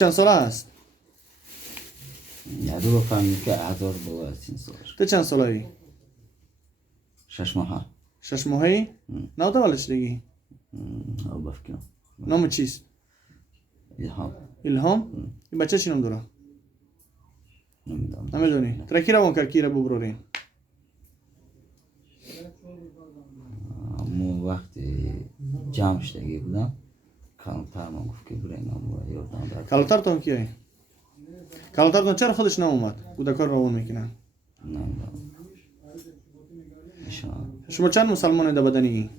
چند ساله است؟ یادو بفهمی که 1000 دلار است این سالش. تو چند ساله ای؟ 6 ماه. 6 ماهی؟ نه تو ولش دیگی؟ او بفکرم. نام چیست؟ الهام؟ این بچه چی نام داره؟ نمیدونی؟ ترا کی روان کرد کی را ببرورین؟ مو وقتی جمع شدگی بودم کلانتر من گفت که برای نام و یادم داد. کلانتر تون کیه؟ کلانتر تون چرا خودش ناومد؟ کودکان روان میکنن. نمیدونم. شما چند مسلمان در بدنی ای؟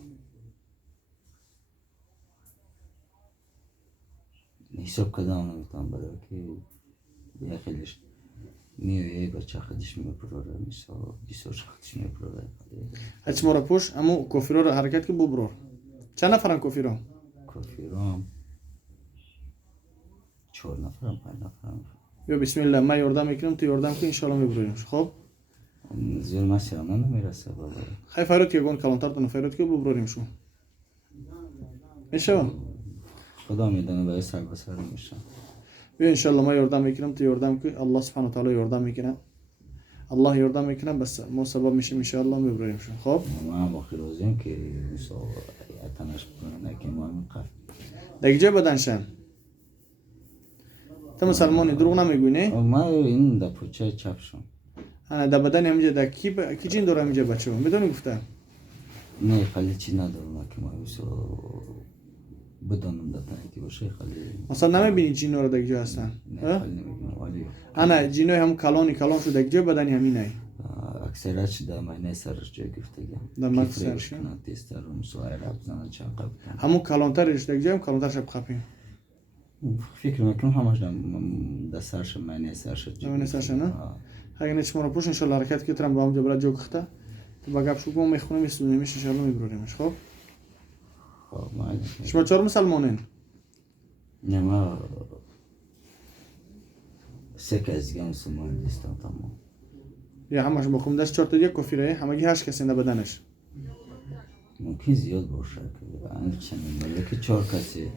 حساب کدام نمیتونم برای که یه خیلیش میوه بچه خودش میپروره میسا 20 خودش میپروره. هیچ مورا پوش امو کافیرا رو حرکت که ببرور. چند نفرن کافیرا؟ کافیرام 4 نفرم 5 نفرم. یا بسم الله من یاردم میکنم تو یاردم که انشالله میبریم. خب زیر مسیح من نمیرسه بابا. خیلی فایرات که گون کلانتر تون فایرات که ببروریم شو. میشه؟ خدا میدونه باید سر به سر میشن. بیا انشالله ما یاردم میکنم تو یاردم که الله سبحانه و تعالی یاردم میکنه. الله یاردم میکنه بس ما سبب میشیم انشالله میبریم شو. خب ما هم آخر روزیم که مثلا اتناش کنه که ما هم قف. دیگه جای بدنشن. تو مسلمانی دروغ نمیگوی نه؟ ما این در پوچه چپ شم. انا در بدن همینجا در کی جین داره همینجا بچه میدونی گفته؟ نه خالی چی ندارم که ما مثلا بدانم دادن که باشه خالی. مثلا نمیبینی جین رو در جا هستن؟ نه خالی نمیبینم ولی. انا جینای هم کلان شده در جای بدنی همینه. اکثرش در معنی سرش جای گفتگیم. در معنی سرش. نه تستر و مسائل ابزار چند قبل. همون کلانترش در جای هم کلانترش بخپیم. فکر میکنم همش در سرش معنی سرش جای. معنی سرش نه؟ اگه نه شما رو پوش انشالله حرکت که ترم با هم جبرات جو کخته. تو با گپ شو گم میخونم میسونیمش انشالله میبریمش. خب شما 4 مسلمانین؟ نه ما 3 از دیگه مسلمان نیستم تمام. یا همش با کم دست 4 تا دیگه کافیره همگی 8 کسی در بدنش. ممکن زیاد باشه که چند ولی که 4 کسی.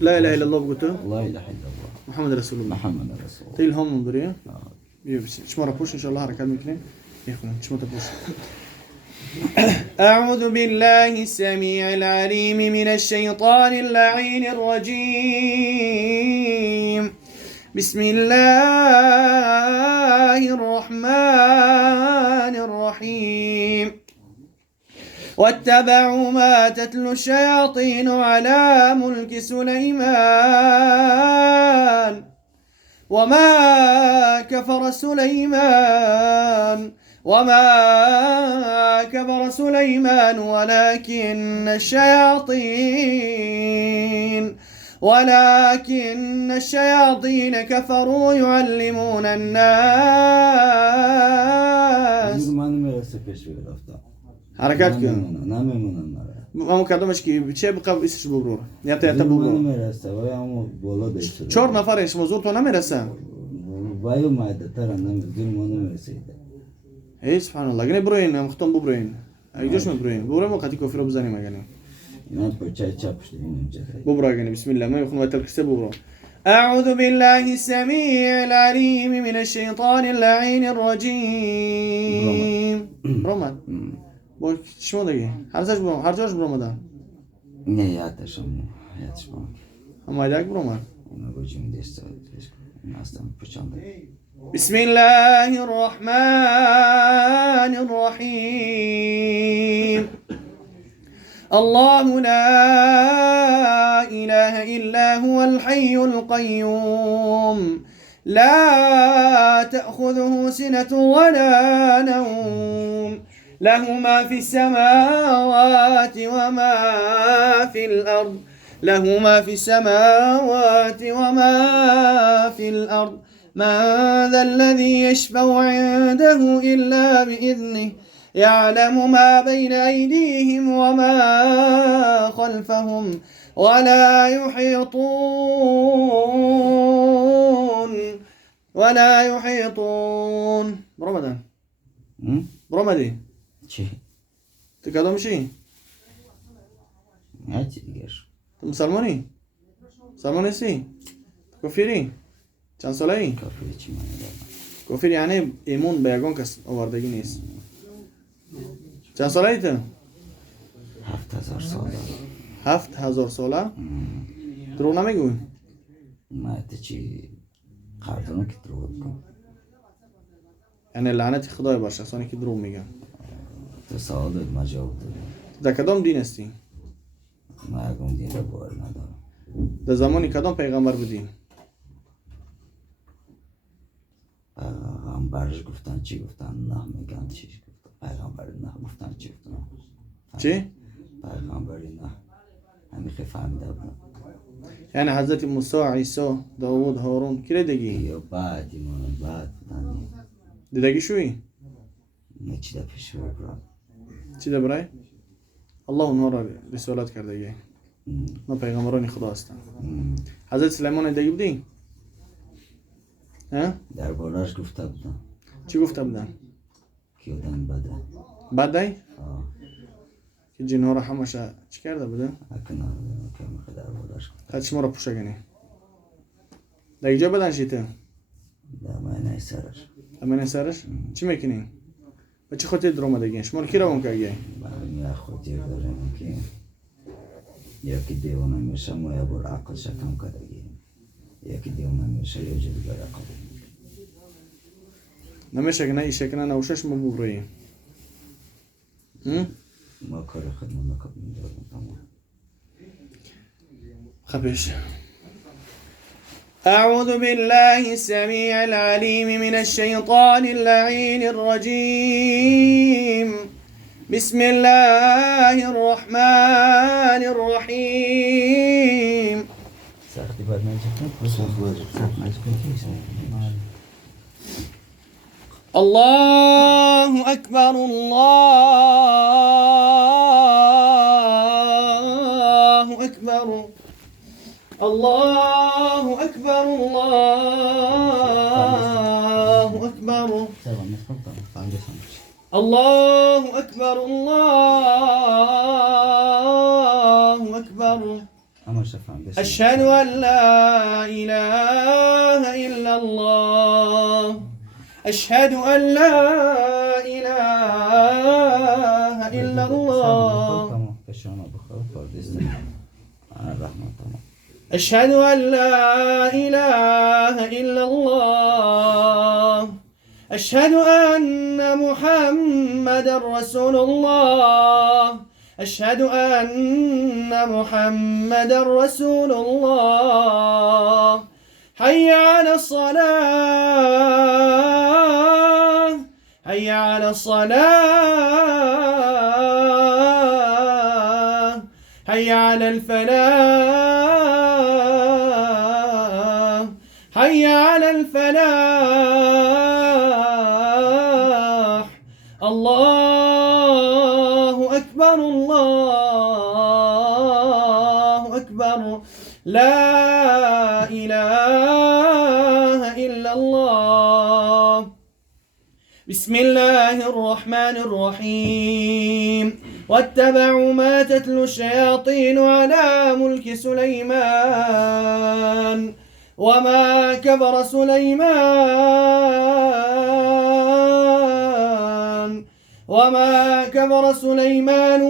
لا اله الا الله بگو. لا اله الا الله محمد رسول الله. محمد رسول الله. تیل هم نمبریه. بیا بس شما را پوش انشالله حرکت میکنیم. میخونم شما تا پوش. أعوذ بالله السميع العليم من الشيطان اللعين الرجيم. بسم الله الرحمن الرحيم. واتبعوا ما تتلو الشياطين على ملك سليمان وما كفر سليمان ولكن الشياطين كفروا يعلمون الناس. حركات كده ما كردمش كي چه بقى اسمش ببرور یا تا ببرور نمیرسه ولی اما بالا دیشه 4 نفرش موضوع تو نمیرسه وایو ماده تر نمیرسه ای سبحان الله گنه بروین هم ختم ببروین ایجاش میبروین برو وقتی کافی رو بزنیم اگه نه پوچه چپ شده اینجا ببرو اگه بسم الله ما يخون وتركسه ببرو. أعوذ بالله السميع العليم من الشيطان اللعين الرجيم. برمد با شما دیگه هر جاش برمدن نه یادشم اما یک برمد اونا بجیم دسته اصلا پچانده. بسم الله الرحمن الرحيم. الله لا إله إلا هو الحي القيوم لا تأخذه سنة ولا نوم له ما في السماوات وما في الأرض من ذا الذي يشفع عنده إلا بإذنه يعلم ما بين أيديهم وما خلفهم ولا يحيطون برمدي چی؟ تكلم شيء هاتي دیگرش مسلماني مسلمان نیستی؟ کافری؟ چند ساله ای؟ کافر چی معنی دارم؟ کافر یعنی ایمون به یگان کس آوردگی نیست. چند ساله ای تو؟ 7000 ساله. 7000 ساله؟ دروغ نمیگوی؟ مایت چی قردانو که دروغ کن. یعنی لعنت خدای باشه کسانی که دروغ میگن. تو سوال داد ما جواب دادم. در کدام دین هستی؟ ما یکم دین رو باور ندارم. در زمانی کدام پیغمبر بودی؟ پیغمبرش گفتن چی گفتن نه میگن چی گفتن پیغمبر نه گفتن چی گفتن چی؟ پیغمبری نه همیشه فهمیده بودم یعنی حضرت موسی، عیسی، داوود، هارون کی دیدگی؟ یا بعد ایمان بعد بودن دیدگی شوی؟ نه چی ده پیش رو برام چی ده برای؟ الله اونها را رسالت کرده. ما پیغمبران خدا هستند. حضرت سلیمان دیدگی بودی؟ ها؟ در بارش گفته بودن چی گفته بودن؟ که آدم بده بعدی؟ که جنها را همش چی کرده بوده؟ اکنه که میخواد در بارش گفته خد شما را پوشه کنی. در اینجا بدن شیطه؟ در معنی سرش امین سرش؟ چی میکنین؟ و چی خودت در اومدگین؟ شما کی روان کردی؟ برای یا خودی داریم که یکی دیوانه میشه ما یا بر عقل شکم کردگی یکی دیوانه میشه یا جدی بر عقل نمیشه که نه ایشه کنه نوشش ما ببریم. ما کار خودمون نکنیم داریم تمام خبيش. أعوذ بالله السميع العليم من الشيطان اللعين الرجيم. بسم الله الرحمن الرحيم. ساختي بعد ما جبتك الله أكبر الله أكبر الله أكبر الله أكبر الله أكبر الله أكبر أشهد أن لا إله إلا الله أشهد أن لا إله إلا الله أشهد أن لا إله إلا الله أشهد أن محمد رسول الله أشهد أن محمد رسول الله حي على الصلاة حي على الصلاة حي على الفلاح حي على الفلاح الله أكبر الله أكبر لا إله إلا الله. بسم الله الرحمن الرحيم. واتبعوا ما تتلو الشياطين على ملك سليمان وما كفر سليمان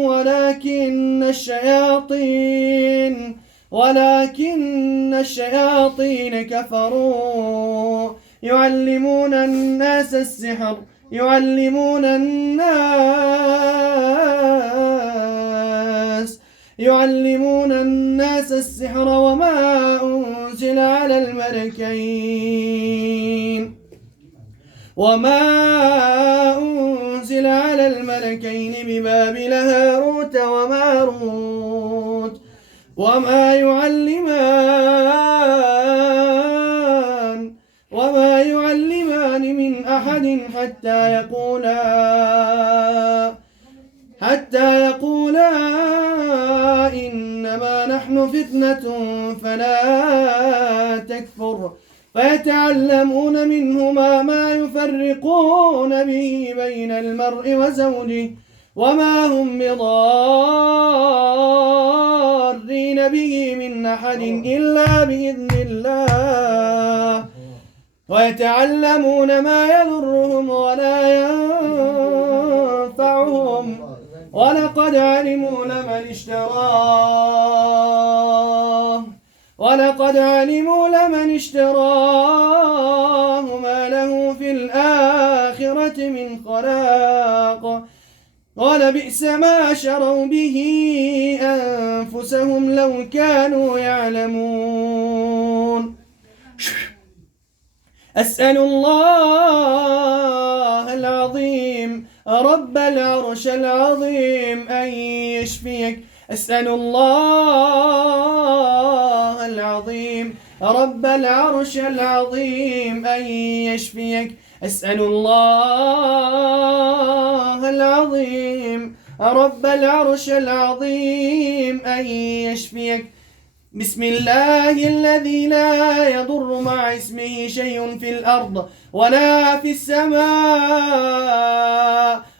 ولكن الشياطين كفروا يعلمون الناس السحر وما أنزل على الملكين ببابل هاروت وماروت وما يعلمان من أحد حتى يقولا إنما نحن فتنة فلا تكفر فيتعلمون منهما ما يفرقون به بين المرء وزوجه وما هم مضرين به من أحد إلا بإذن الله ويتعلمون ما يضرهم ولا ينفعهم ولقد علموا لمن اشتراه ما له في الآخرة من خلاق ولبئس ما شروا به أنفسهم لو كانوا يعلمون. أسأل الله العظيم رب العرش العظيم أن يشفيك. أسأل الله العظيم رب العرش العظيم أن يشفيك. أسأل الله العظيم رب العرش العظيم أن يشفيك. بسم الله الذي لا يضر مع اسمه شيء في الأرض ولا في السماء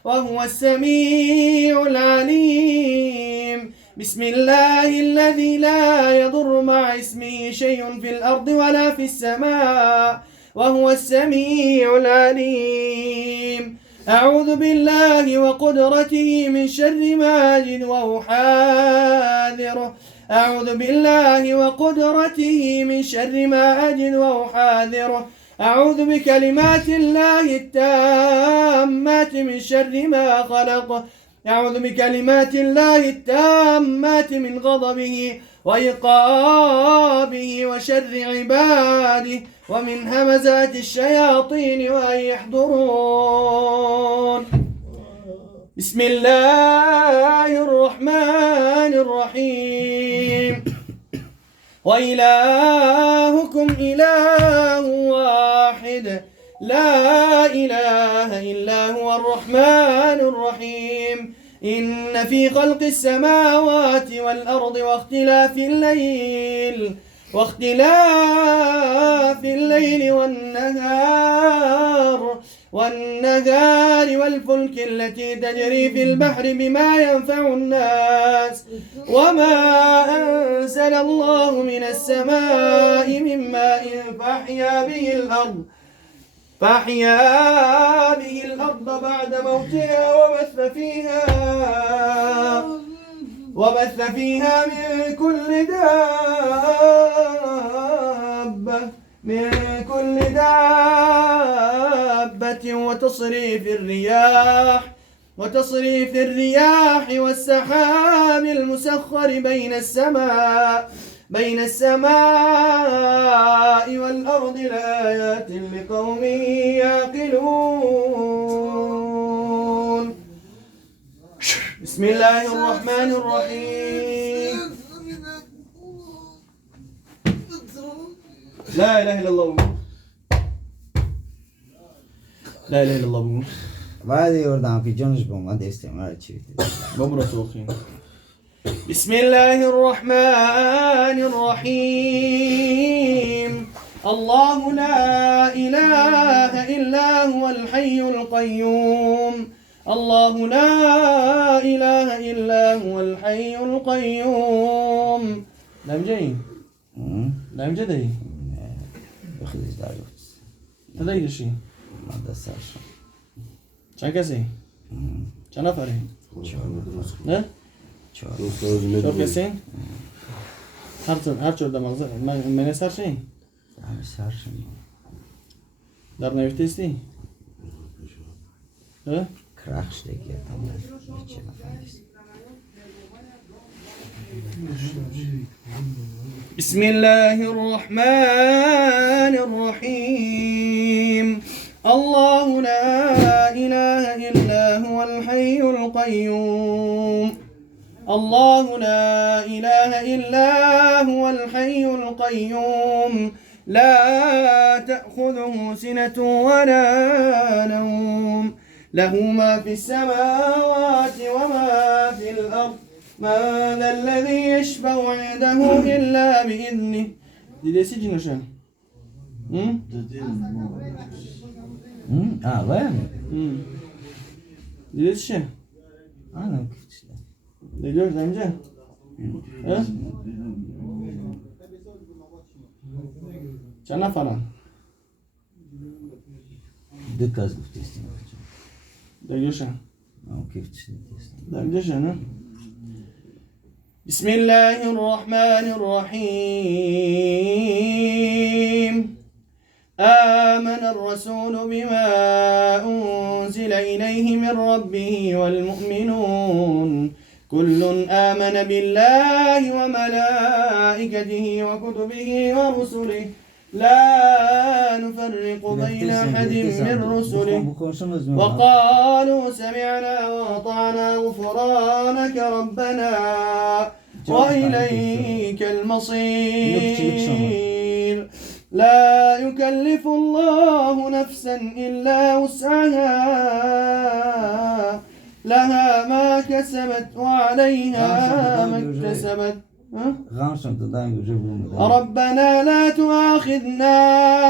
وهو السميع العليم. بسم الله الذي لا يضر مع اسمه شيء في الأرض ولا في السماء وهو السميع العليم. أعوذ بالله وقدرته من شر ما أجد وأحاذره. أعوذ بالله وقدرته من شر ما أجد وأحاذره. أعوذ بكلمات الله التامات من شر ما خلق. أعوذ بكلمات الله التامات من غضبه وعقابه وشر عباده ومن همزات الشياطين وأن يحضرون. بسم الله الرحمن الرحيم. وإلهكم إله واحد لا إله إلا هو الرحمن الرحيم. إن في خلق السماوات والأرض واختلاف الليل والنهار والفلك التي تجري في البحر بما ينفع الناس وما أنزل الله من السماء من ماء فأحيا به الأرض بعد موتها وبث فيها من كل دابة وتصريف الرياح والسحاب المسخر بين السماء والأرض لآيات لقوم يعقلون. بسم الله الرحمن الرحيم. لا إله إلا الله. لا إله إلا الله. بعد يوردان في جونش بوم ده استعمال شيء. بمرتوخين. بسم الله الرحمن الرحيم. الله لا إله إلا هو الحي القيوم. الله لا إله إلا هو الحي القيوم. لم جاي. لم جدي. بخليش داريوس. هذا يدشي. ما دساش. چند کسی؟ چند نفری؟ 4 نه؟ 4 کسی؟ هر چور دماغ من سر چی؟ همه سرشون در نوشته استی؟ نه؟ کرخش دیگه تمام هیچی نفهمیست. بسم الله الرحمن الرحيم. الله لا إله إلا هو الحي القيوم. الله لا إله إلا هو الحي القيوم لا تأخذه سنة ولا نوم له ما في السماوات وما في الأرض من ذا الذي يشفع عنده إلا بإذنه. Did see Jinosha? Var mı? Did see? Anam küçük. Ne diyor amca? اه؟ چند نفرن؟ دكاز گفتیستیم درگیرشن او كيف تشتيستیم درگیرشن اه؟ بسم الله الرحمن الرحيم آمن الرسول بما أنزل إليه من ربه والمؤمنون كل آمن بالله وملائكته وكتبه ورسله لا نفرق بين أحد من رسله وقالوا سمعنا وأطعنا غفرانك ربنا وإليك المصير لا يكلف الله نفسا إلا وسعها لها ما كسبت وعليها ما اكتسبت ربنا لا تؤاخذنا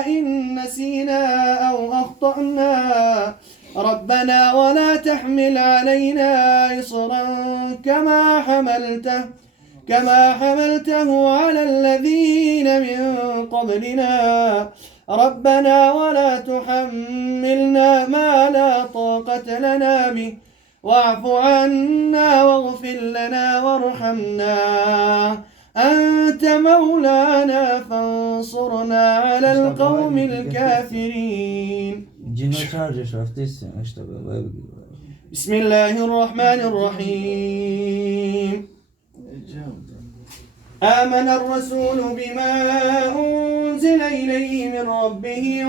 إن نسينا أو أخطأنا ربنا ولا تحمل علينا إصرا كما حملته على الذين من قبلنا ربنا ولا تحملنا ما لا طاقة لنا به واعف عنا واغفر لنا وارحمنا أنت مولانا فانصرنا على القوم الكافرين بسم الله الرحمن الرحيم آمن الرسول بما أنزل إليه من ربه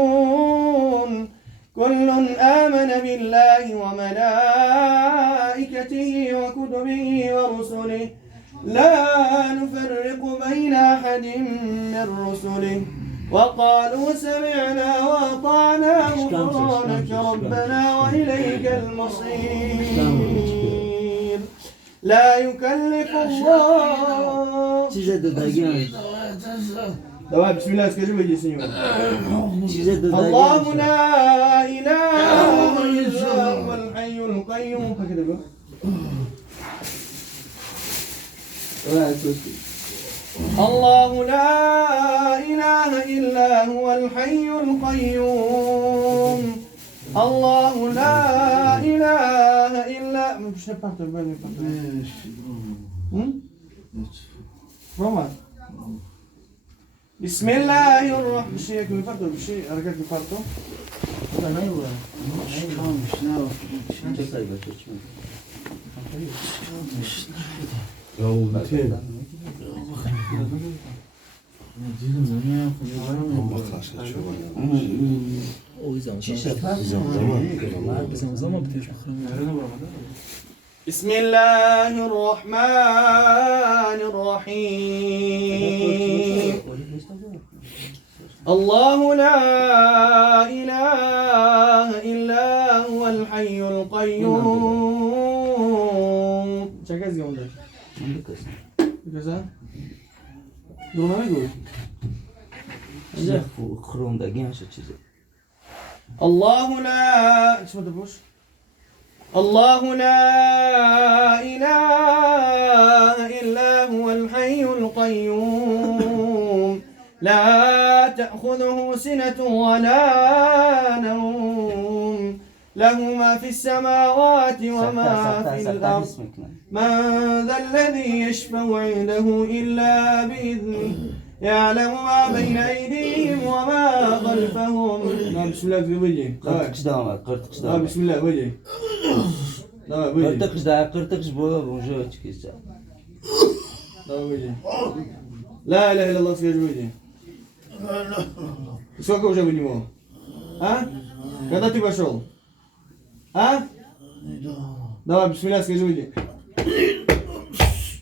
والمؤمنون كل آمن بالله وملائكته وكتبه ورسله لا نفرق بين أحد من رسله وقالوا سمعنا وأطعنا غفرانك ربنا وإليك المصير لا يكلف الله دواء بسم الله اسكتوا بيجي سنيور الله لا إله إلا هو الحي القيوم الله لا إله إلا هو الحي القيوم الله لا إله إلا مش نبارتو بني روما بسم الله الرحمن بشيء كم يفرطوا بشيء أرجع يفرطوا لا ما يبغى بسم الله الرحمن الرحيم الله لا إله إلا هو الحي القيوم شكاز يوم ده كذا دوما يقول خروم دقيقة شو چیزه الله لا اسمه تبوش الله لا إله إلا هو الحي القيوم لا تأخذه سنة ولا نوم له ما في السماوات وما في الأرض من ذا الذي يشفع عنده إلا بإذنه يعلم ما بين أيديهم وما خلفهم بسم الله بيجي بسم الله بيجي قرتكش بولا بوجه تكيسا لا إله إلا الله سيجي بيجي сколько уже у него а когда ты пошел а давай бисмилlah скажи выйди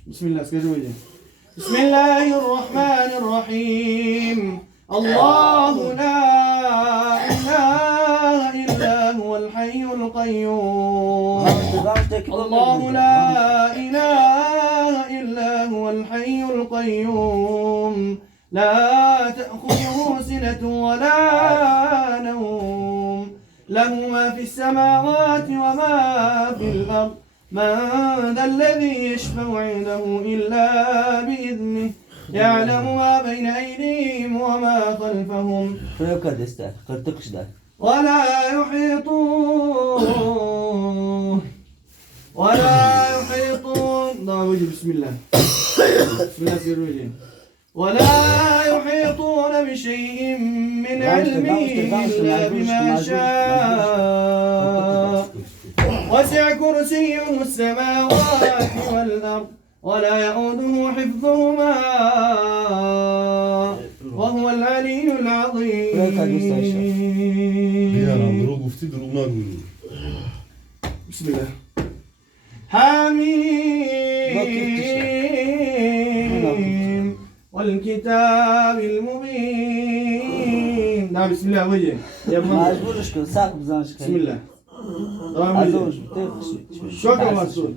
бисмилlah скажи выйди بسم الله الرحمن الرحيم الله لا إله إلا هو الحي القيوم الله لا إله إلا هو الحي القيوم لا تأخذه سنة ولا نوم له ما في السماوات وما في الأرض من ذا الذي يشفع عنده إلا بإذنه يعلم ما بين أيديهم وما خلفهم ولا يحيطون بسم الله ولا يحيطون بشيء من علمه إلا بما شاء وسع كرسيه السماوات والأرض ولا يؤوده حفظهما وهو العلي العظيم بسم الله حميم والكتاب المبين نعم بسم الله وجه بسم الله شو كم مسؤول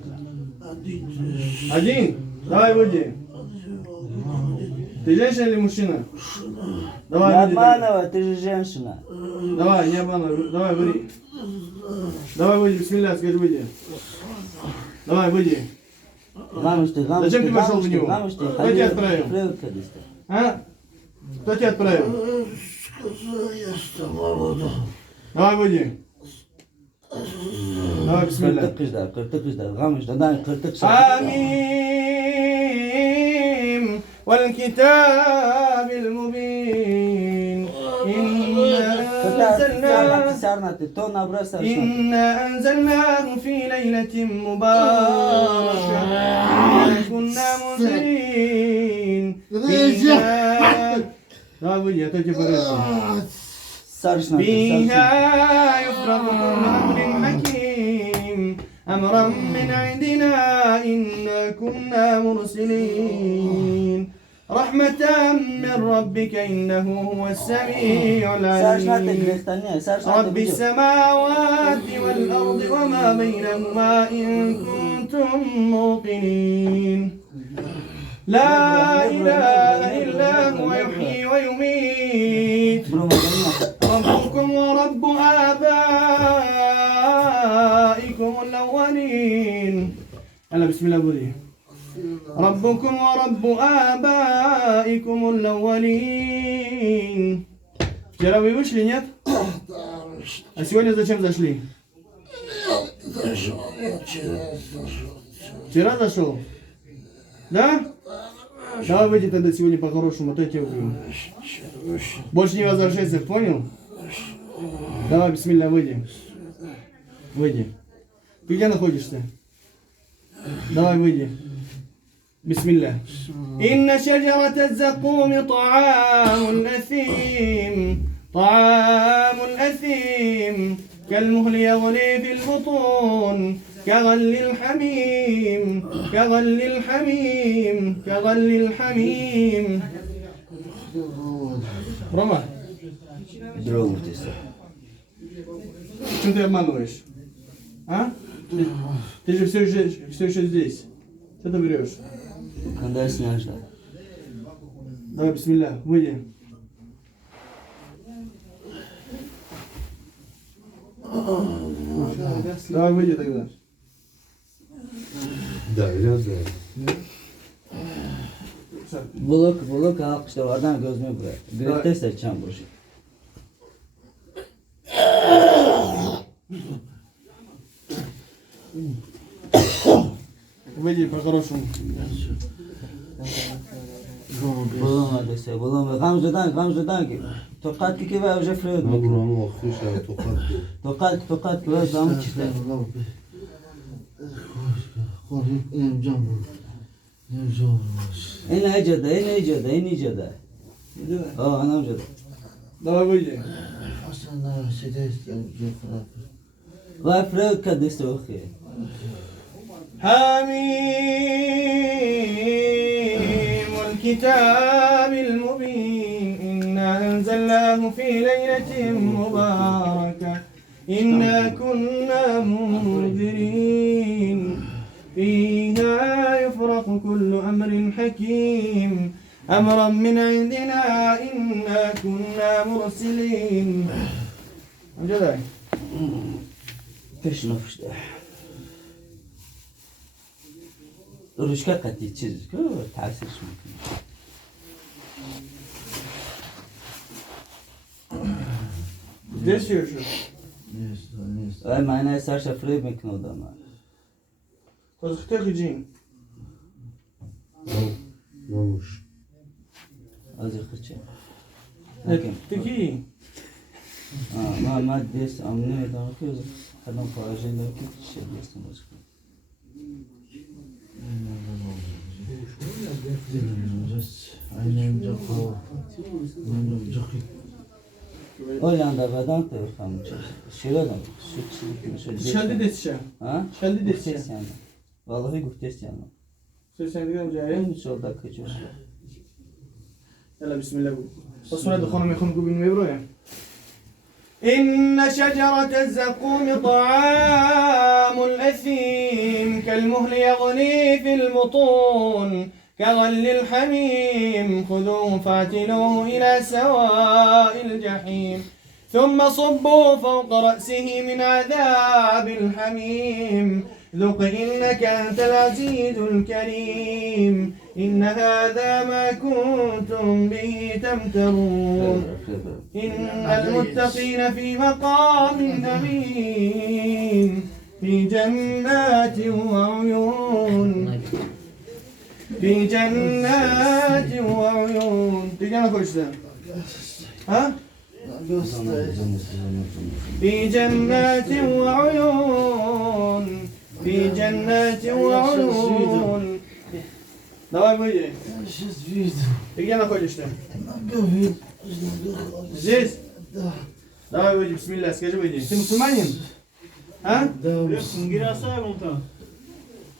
один давай вроде ты женщина или мужчина давай не обманывай, ты же женщина. Давай, не обманывай, давай, выйди. Давай, выйди, бисмилля, скажи, выйди. Давай, выйди. Зачем ты пошел в него? Кто тебя отправил? А? Кто тебя отправил? Давай, выйди. Давай, бисмилля. آمين والكتاب المبين إنا أنزلناه في ليلة مباركة إنا كنا منذرين فيها يفرق كل أمر حكيم أمرا من عندنا إنا كنا مرسلين رحمة من ربك إنه هو السميع العليم رب السماوات والأرض وما بينهما إن كنتم موقنين لا إله إلا هو يحيي ويميت ربكم ورب آبائكم الأولين يلا بسم الله بودي ربكم ورب آبائكم الأولين. Вчера вы вышли, нет? А сегодня зачем зашли? Вчера зашел? Да? Давай выйди тогда сегодня по-хорошему, отойти выйдем. Больше не возвращайся, понял? Давай, бисмилля, выйди. Выйди. Ты где находишься? Давай, выйди. بسم إن شجرة الزقوم طعام الأثيم كالمهل يغلي في البطون كغل الحميم Рома, чем ты обманываешь? А? Ты же все еще здесь. Что ты врешь? Когда сняешь? Давай, бисмилля, выйди. Давай, выйди тогда. Да, грязно. Buluk alkışlardan gözüme bırak. Gürekte seçeceğim bu şey. Выйди по-хорошему. Bulamadı ise bulamadı. Gamze'dan ki. Tokat ki ve öce flöt. Buranın vakti şey Tokat ki ve zamı çizdi. En icada. Anam cada. Давай выйди. Vay flöt kadisi okuyor. حميم والكتاب المبين إنا أنزلناه في ليلة مباركة إنا كنا منذرين فيها يفرق كل أمر حكيم أمرا من عندنا إنا كنا مرسلين Peşine fıştı. روشکا قطعی چیز که تاثیرش میکنه. Здесь все еще? ولی معنی سرش فریب میکنه آدم. Козахтех и джин. Мамуш. از این خچه. Такие. ما دیست امنه دارم که خدام پاراجه دارم که چه دیستم باشه. Olhando a verdade, eu falo, chegando, Şaldi desişe. ha? Şaldi desişe. Guftes yani. Vallahi guftes yani. Sen gidem cahil. En solda kaçıyorsun. يلا بسم الله. وصلنا دخولنا من خلق بن إبراهيم. إن شجرة الزقوم طعام الأثيم كالمهل يغلي في البطون كغل الحميم خذوه فاعتلوه إلى سواء الجحيم ثم صبوا فوق رأسه من عذاب الحميم ذق إنك أنت العزيز الكريم إن هذا ما كنتم به تمترون إن المتقين في مقام أمين في جنات وعيون في جنات وعيون تجينا كويسة ها في جنات وعيون في جنات وعيون Давай выйди. Ты где находишься? Здесь? Да. Давай выйди, бисмилля, скажи выйди. Ты мусульманин? А? Да.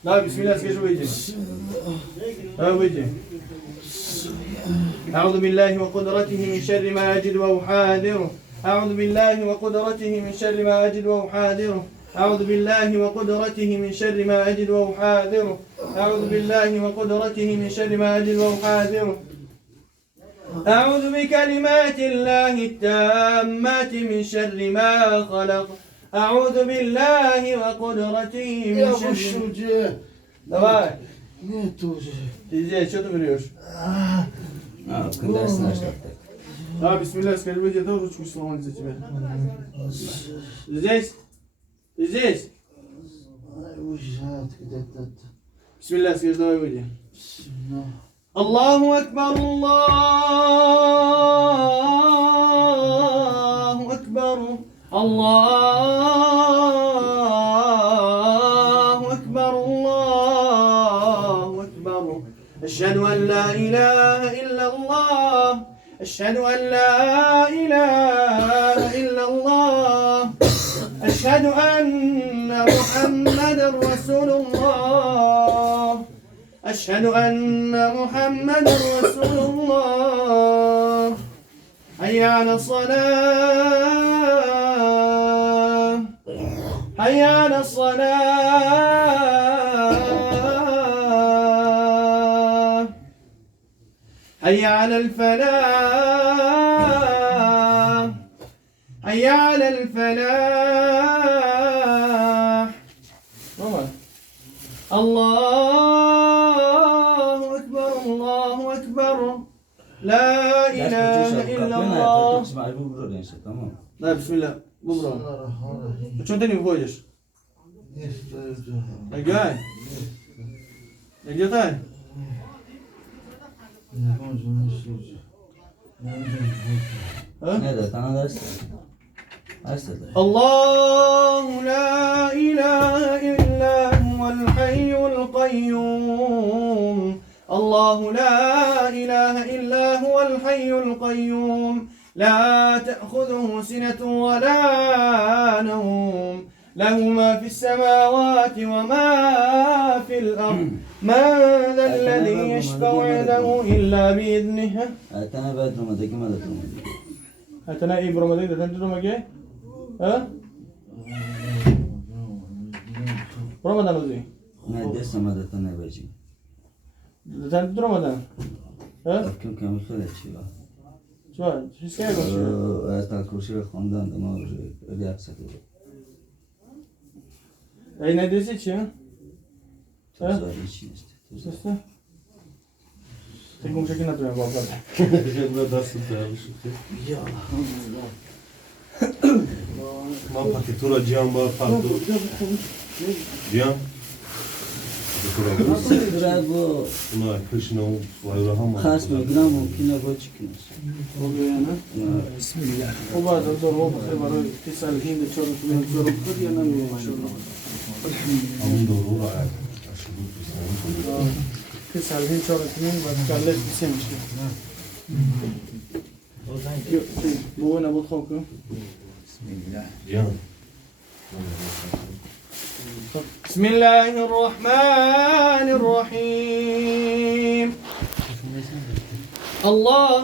Давай, бисмилля, скажи выйди. Давай выйди. أعوذ بالله وقدرته من شر ما أجد وأحاذره أعوذ بالله وقدرته من شر ما أجد وأحاذره أعوذ بالله وقدرته من شر ما أجد وأحاذره أعوذ بالله وقدرته من شر ما أجد وأحاذره أعوذ بكلمات الله التامات من شر ما خلق أعوذ بالله وقدرته من شر Давай. Нет уже. Ты здесь, что ты врешь? Кындайсың аштап. Да, бисмилля, скажи, выйди, я тоже ручку сломали за тебя. Здесь? Ты здесь? Уезжает где-то. Бисмилля, скажи, давай выйди. الله أكبر الله أكبر الله أكبر الله أكبر أشهد أن لا إله إلا الله أشهد أن لا إله إلا الله أشهد أن محمدا رسول الله أشهد أن محمدا رسول الله حي على الصلاة حي على الصلاة حي على الفلاح حي على الفلاح الله أكبر الله أكبر لا إله إلا الله لا بسم الله ببرو Почему ты не выходишь? Играй. Где ты? Ne de sana dersin. Açsana. الله لا إله إلا هو الحي القيوم الله لا إله إلا هو الحي القيوم لا تأخذه سنة ولا نوم له ما في السماوات وما في الأرض من ذا الذي يشفع عنده إلا بإذنه Tane bedroom'daki bedroom'daki. أتنا إيه برمضان ده تنتظر مجيء ها رمضان وزي Ne desem de tane beci. ده تنتظر رمضان ها Kim kim خیلی چیه. شو شو سكاي وش Asta kursi ve خواندن دم ریاست داره. أي نادي شيء ها Tuzar için işte. Sesle. Tengo que natural baba. Yanına da sıkıyormuş. Ya Allah. Ma partitura Cihan var farklı. Cihan. Drago Buna kışına var rahama. khas megnam mumkine bochkinish. Oluyor yani. Bismillah. O bazen zor olmasa var. Tisal hindi çorukluyor. Çorukluyor yanamıyor inşallah. Amun doğru var. Tisal hindi çorukluyor. Başkalar isimmiş. Bu ne bu korku? Cihan. بسم الله الرحمن الرحيم الله